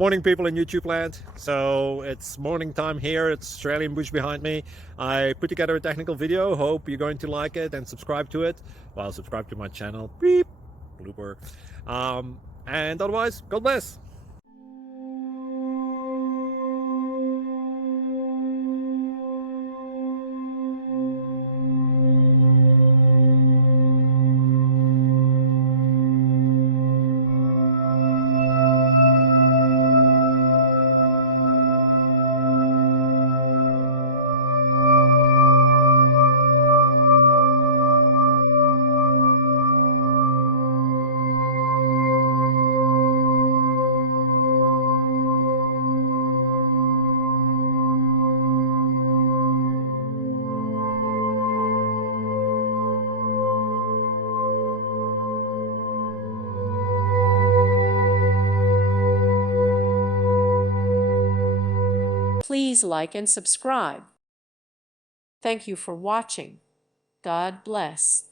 Morning, people in YouTube land. So it's morning time here. It's Australian bush behind me. I put together a technical video. Hope you're going to like it and subscribe to it. Well, subscribe to my channel. Beep. Blooper. And otherwise, God bless. Please like and subscribe. Thank you for watching. God bless.